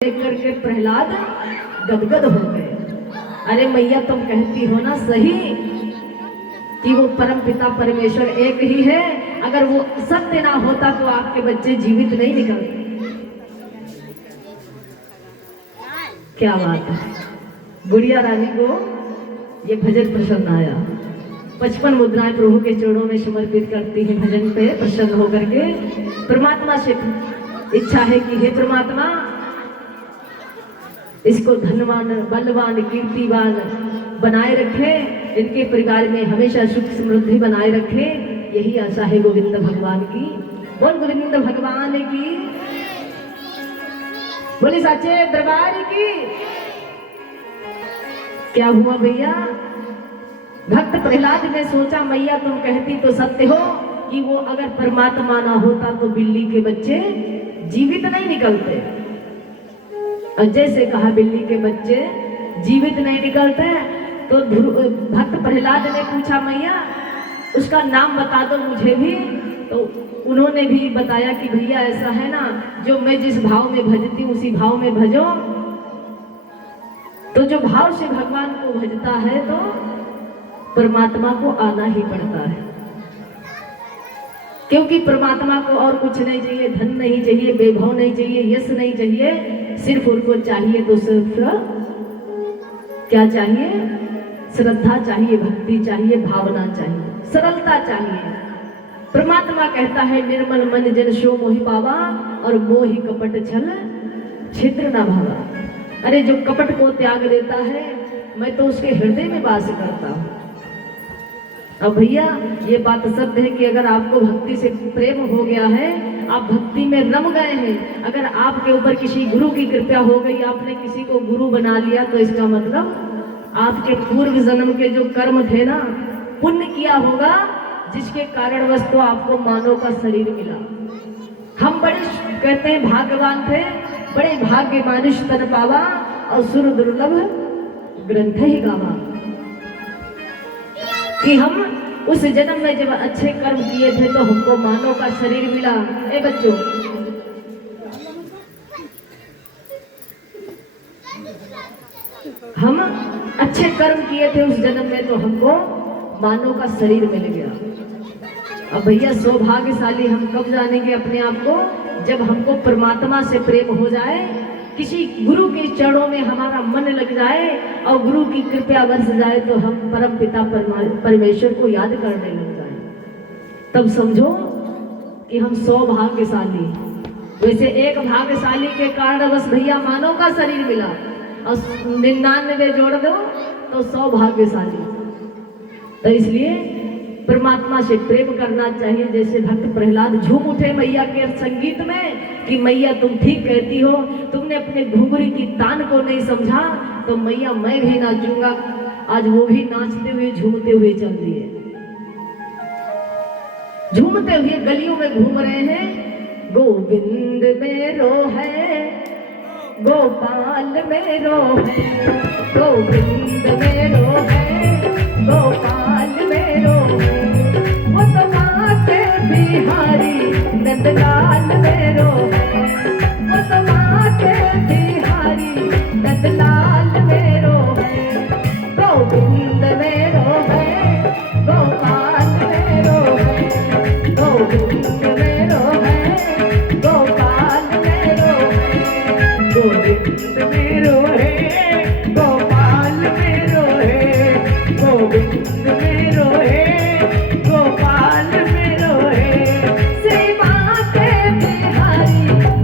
देख करके प्रहलाद गदगद हो गए। अरे मैया तुम कहती हो ना सही कि वो परम पिता परमेश्वर एक ही है, अगर वो सत्य ना होता तो आपके बच्चे जीवित नहीं निकलते। क्या बात है। गुड़िया रानी को ये भजन प्रसन्न आया। 55 मुद्राएं प्रभु के चरणों में समर्पित करती है भजन पे प्रसन्न होकर के। परमात्मा से इच्छा है कि हे परमात्मा इसको धनवान बलवान कीर्तिवान बनाए रखे, इनके परिवार में हमेशा सुख समृद्धि बनाए रखे। यही आशा है गोविंद भगवान की। बोल गोविंद भगवान की, बोले साचे दरबार की। क्या हुआ भैया, भक्त प्रहलाद ने सोचा मैया तुम कहती तो सत्य हो कि वो अगर परमात्मा ना होता तो बिल्ली के बच्चे जीवित नहीं निकलते। और जैसे कहा बिल्ली के बच्चे जीवित नहीं निकलते तो भक्त प्रहलाद ने पूछा मैया उसका नाम बता दो मुझे भी। तो उन्होंने भी बताया कि भैया ऐसा है ना, जो मैं जिस भाव में भजती हूँ उसी भाव में भजो। तो जो भाव से भगवान को भजता है तो परमात्मा को आना ही पड़ता है, क्योंकि परमात्मा को और कुछ नहीं चाहिए, धन नहीं चाहिए, वैभव नहीं चाहिए, यश नहीं चाहिए, सिर्फ उनको चाहिए तो सिर्फ क्या चाहिए? श्रद्धा चाहिए, भक्ति चाहिए, भावना चाहिए, सरलता चाहिए। परमात्मा कहता है निर्मल मन जन सो मोहि पावा और मोहि कपट छल छिद्र न भावा। अरे जो कपट को त्याग देता है मैं तो उसके हृदय में वास करता हूँ। अब भैया ये बात सत्य है कि अगर आपको भक्ति से प्रेम हो गया है, आप भक्ति में रम गए हैं, अगर आपके ऊपर किसी गुरु की कृपा हो गई, आपने किसी को गुरु बना लिया, तो इसका मतलब आपके पूर्व जन्म के जो कर्म थे ना, पुण्य किया होगा जिसके कारणवश तो आपको मानव का शरीर मिला। हम बड़े कहते हैं भाग्यवान थे, बड़े भाग्य मानुष तन पावा और सुर दुर्लभ ग्रंथ ही गावा, कि हम उस जन्म में जब अच्छे कर्म किए थे तो हमको मानव का शरीर मिला। ए बच्चों, हम अच्छे कर्म किए थे उस जन्म में तो हमको मानव का शरीर मिल गया। अब भैया सौभाग्यशाली हम कब जानेंगे अपने आप को? जब हमको परमात्मा से प्रेम हो जाए, किसी गुरु के चरणों में हमारा मन लग जाए और गुरु की कृपा बरस जाए तो हम परम पिता परमेश्वर को याद करने लग जाए, तब समझो कि हम सौभाग्यशाली हैं। वैसे एक भाग्यशाली के कारण बस भैया मानव का शरीर मिला और 99 जोड़ दो तो सौभाग्यशाली। तो इसलिए परमात्मा से प्रेम करना चाहिए। जैसे भक्त प्रहलाद झूम उठे मैया के संगीत में कि मैया तुम ठीक कहती हो, तुमने अपने घुंघरी की तान को नहीं समझा तो मैया मैं भी नाचूंगा। आज वो भी नाचते हुए झूमते हुए चल दिए, झूमते हुए गलियों में घूम रहे हैं। गोविंद मेरो है, गोपाल मेरो है, गोविंद मेरो है, गोपाल मेरो है, वो तो माते बिहारी नंदलाल मेरो है, वो तो माते बिहारी नंदलाल मेरो है। गोविंद मेरो है, गोपाल मेरो है, गोविंद मेरो है, गोपाल मेरो है, गोविंद मेरो है, गोपाल मेरो है, गोविंद मेरो है, गोपाल मेरो है, श्री माते बिहारी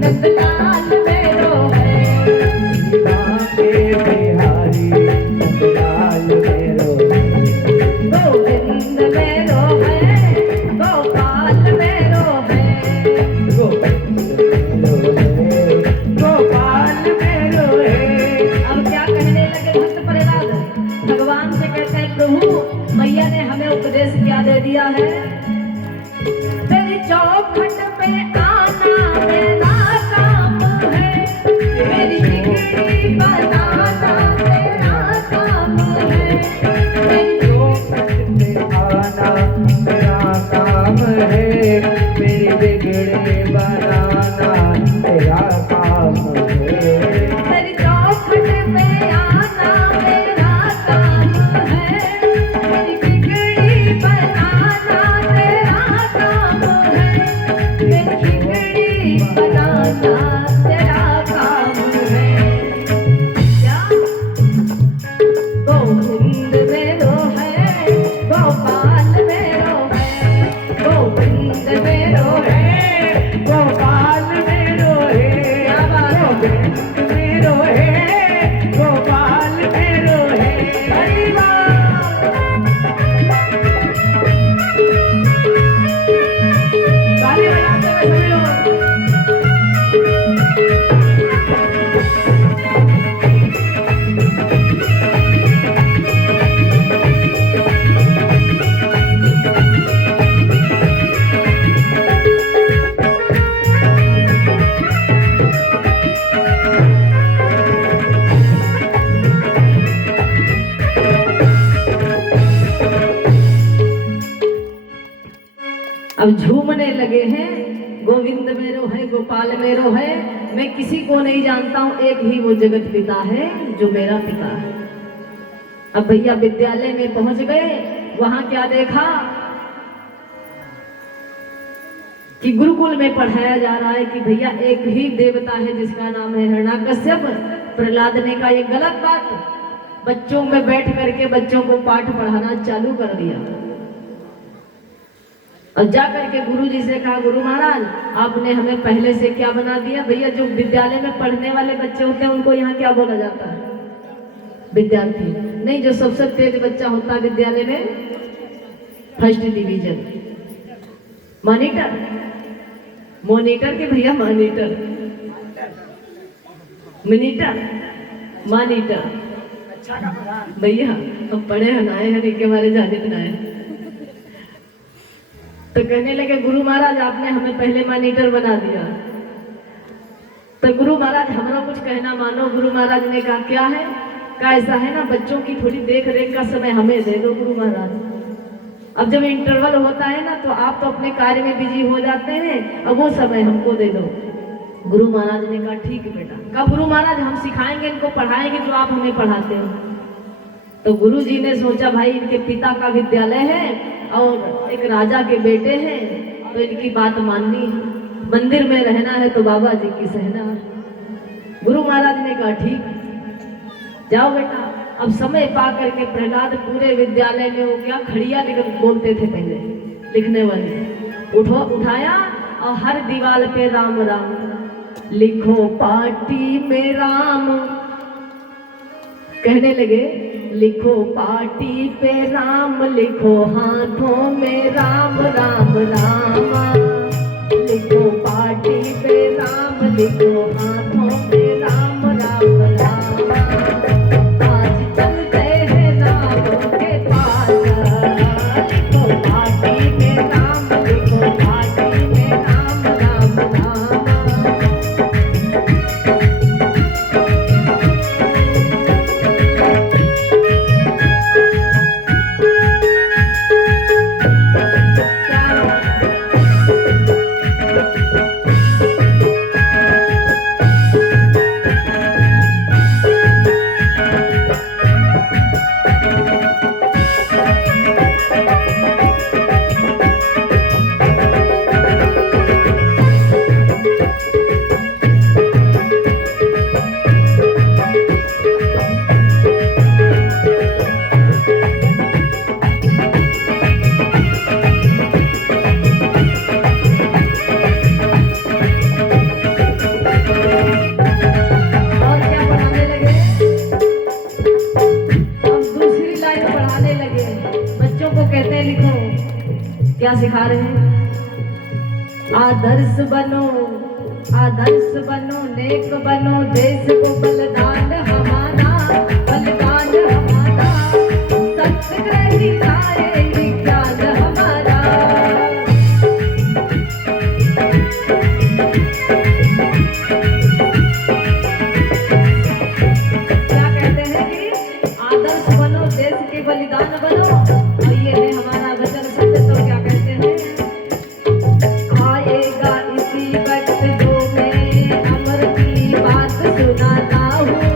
नंदलाल मेरो है, श्री माते बिहारी नंदलाल मेरो है, गोविंद मेरो है, गोपाल मेरो है, गोविंद मेरो है, गोपाल मेरो है, भरने लगे हैं। गोविंद मेरो है, गोपाल मेरो है, मैं किसी को नहीं जानता हूँ, एक ही वो जगत पिता है जो मेरा पिता है। अब भैया विद्यालय में पहुंच गए, वहां क्या देखा कि गुरुकुल में पढ़ाया जा रहा है कि भैया एक ही देवता है जिसका नाम है हिरण्यकश्यप। प्रहलाद ने कहा ये गलत बात, बच्चों में बैठ करके बच्चों को पाठ पढ़ाना चालू कर दिया और जा करके गुरु जी से कहा गुरु महाराज आपने हमें पहले से क्या बना दिया। भैया जो विद्यालय में पढ़ने वाले बच्चे होते हैं उनको यहाँ क्या बोला जाता है? विद्यार्थी नहीं, जो सबसे तेज बच्चा होता है विद्यालय में फर्स्ट डिवीजन, मॉनिटर, मॉनिटर के भैया मॉनिटर, मिनीटर, मॉनिटर भैया अब पढ़े हनाए हैं के हमारे जाने बनाए। तो कहने लगे गुरु महाराज आपने हमें पहले मॉनिटर बना दिया। तो गुरु महाराज हमारा कुछ कहना मानो। गुरु महाराज ने कहा क्या है? कहा ऐसा है ना, बच्चों की थोड़ी देख रेख का समय हमें दे दो गुरु महाराज। अब जब इंटरवल होता है ना तो आप तो अपने कार्य में बिजी हो जाते हैं, अब वो समय हमको दे दो। गुरु महाराज ने कहा ठीक है बेटा। कहा गुरु महाराज हम सिखाएंगे, इनको पढ़ाएंगे जो आप हमें पढ़ाते हो। तो गुरु जी ने सोचा भाई इनके पिता का विद्यालय है और एक राजा के बेटे हैं तो इनकी बात माननी है, मंदिर में रहना है तो बाबा जी की सहना है। गुरु महाराज ने कहा ठीक जाओ बेटा। अब समय पा करके प्रहलाद पूरे विद्यालय में हो गया, खड़िया बोलते थे पहले लिखने वाले, उठाया और हर दीवार पे राम राम लिखो पार्टी में राम, कहने लगे लिखो पार्टी पे राम, लिखो हाथों में राम राम राम, लिखो पार्टी पे राम, लिखो हाथों में राम राम राम, आज चलते हैं राम के पास, लिखो पार्टी में राम, लिखो पार्टी में राम राम राम। क्या सिखा रहे हैं? आदर्श बनो, आदर्श बनो, नेक बनो, देश को बलिदान हमारा, बलिदान हमारा, सत्य दिखाए विज्ञान हमारा। क्या कहते हैं कि आदर्श बनो, देश के बलिदान बनो, और ये है हमारा वचन सत्य। तो क्या कहते हैं? आएगा इसी वक्त जो मैं अमर की बात सुनाता हूँ,